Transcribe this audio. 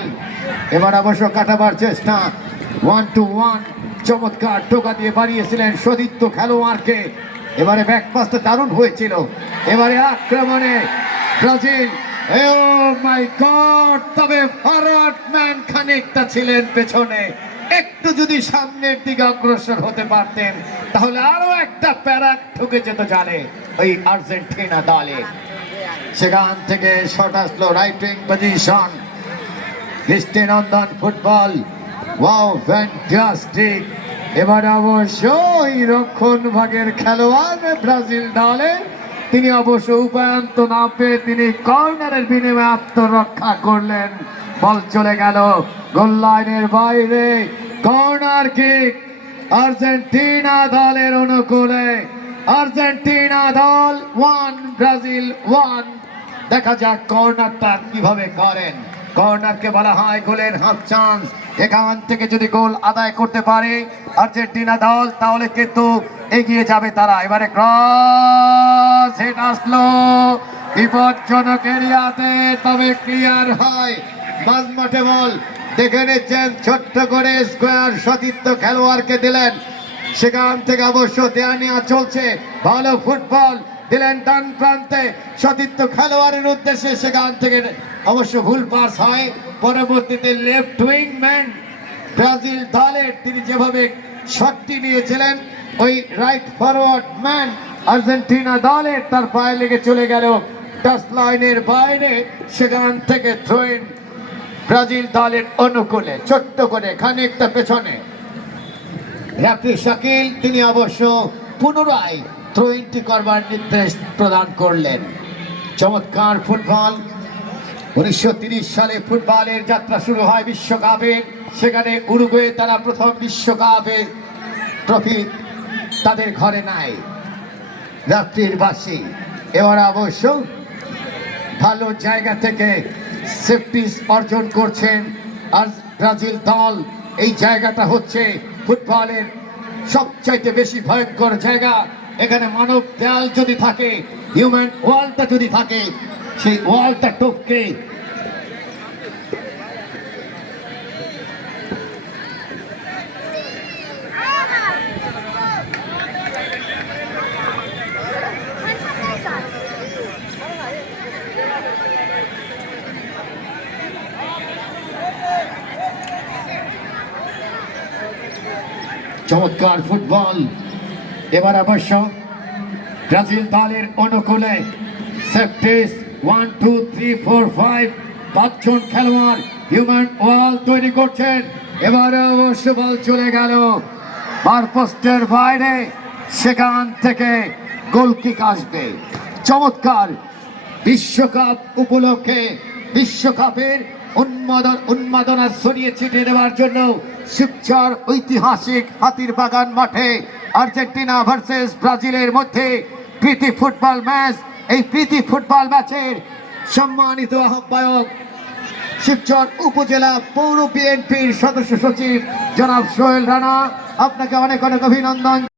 Football. এবার অবশ্য কাটাবার চেষ্টা, 1-1 চমৎকার টোকা দিয়ে বাড়িয়েছিলেন সতীর্থ খেলোয়াড়কে। এবারে ব্যাকপাসটা দারুণ হয়েছিল। এবারে আক্রমণে ব্রাজিল, ও মাই গড, তবে ফরওয়ার্ড ম্যান খানিকটা ছিলেন পেছনে, একটু যদি সামনের দিকে অগ্রসর হতে পারতেন তাহলে আরো একটা প্যারা ঢুকে যেত জানে ওই আর্জেন্টিনা দলে। সেখান থেকে শট আসলো রাইট উইং পজিশন, দৃষ্টিনন্দন ফুটবল, ওয়াও ফ্যান্টাস্টিক। এবার অবশ্যই রক্ষণ ভাগের খেলোয়াড় ব্রাজিল দলে, তিনি অবশ্য উপায়ন্ত না পেয়ে তিনি কর্নারের বিনিময়ে আত্মরক্ষা করলেন। বল চলে গেল গোল লাইনের বাইরে, কর্নার কিক আর্জেন্টিনা দলের অনুকূলে। আর্জেন্টিনা দল 1 ব্রাজিল 1। দেখা যাক কর্নারটা কিভাবে করেন। কর্নারকে বলা হয় গোলের হাফ চান্স। এখান থেকে যদি গোল আদায় করতে পারে আর্জেন্টিনা দল তাহলে কিন্তু এগিয়ে যাবে তারা। এবারে ক্রস হিট আসলো বিপজ্জনক এরিয়াতে, তবে ক্লিয়ার হয়। মাঝ মাঠে বল দেখে নিচ্ছেন, ছোট্ট করে স্কোয়ার সতীর্থ খেলোয়াড়কে দিলেন। সেখান থেকে অবশ্য দেয়া নেওয়া চলছে, ভালো ফুটবল দিলেন ডান প্রান্তে সতীর্থ খেলোয়াড়ের উদ্দেশ্যে। সেখান থেকে অবশ্য ভুল পাস হয়। পরবর্তীতে লেফট উইং ম্যান ব্রাজিল দলের তিনি যেভাবে শটটি নিয়েছিলেন, ওই রাইট ফরওয়ার্ড ম্যান আর্জেন্টিনা দলের তার পায়ে লেগে চলে গেল টাচ লাইনের বাইরে। সেখান থেকে থ্রো ইন ব্রাজিল দলের অনুকূলে, ছোট্ট করে খানিকটা পেছনে। রেফারি শাকিল তিনি অবশ্য পুনরায় থ্রো ইনটি করবার নির্দেশ প্রদান করলেন। চমৎকার ফুটবল। 1930 সালে ফুটবলের যাত্রা শুরু হয় বিশ্বকাপে, সেখানে উরুগুয়ে তারা প্রথম বিশ্বকাপের ট্রফি তাদের ঘরে নেয় রাত্রির বাসী। এবার অবশ্য ভালো জায়গা থেকে সেফটিস অর্জন করছেন আর ব্রাজিল দল। এই জায়গাটা হচ্ছে ফুটবলের সবচাইতে বেশি ভয়ঙ্কর জায়গা। এখানে মানব দেয়াল যদি থাকে, হিউম্যান ওয়ালটা যদি থাকে, সেই ওয়ালটা টপকে চমৎকার ফুটবল। এবার অবশ্য ব্রাজিল দলের অনুকূলে সেফটিস 1 2 3 4 5 পাঁচজন খেলোয়াড় হিউম্যান ওয়াল তৈরি করছেন। এবার অবশ্য বল চলে গেল বার পোস্টের বাইরে, সেখান থেকে গোল কিক আসবে। চমৎকার বিশ্বকাপ উপলক্ষে বিশ্বকাপের উন্মাদনা ছড়িয়ে ছিটিয়ে দেওয়ার জন্য শিবচর ঐতিহাসিক হাতির বাগান মাঠে আর্জেন্টিনা ভার্সেস ব্রাজিলের মধ্যে প্রীতি ফুটবল ম্যাচ। এই প্রীতি ফুটবল ম্যাচের সম্মানিত আহ্বায়ক শিবচর উপজেলা পৌর বিএনপির সদস্য সচিব জনাব সোহেল রানা, আপনাকে অনেক অনেক অভিনন্দন।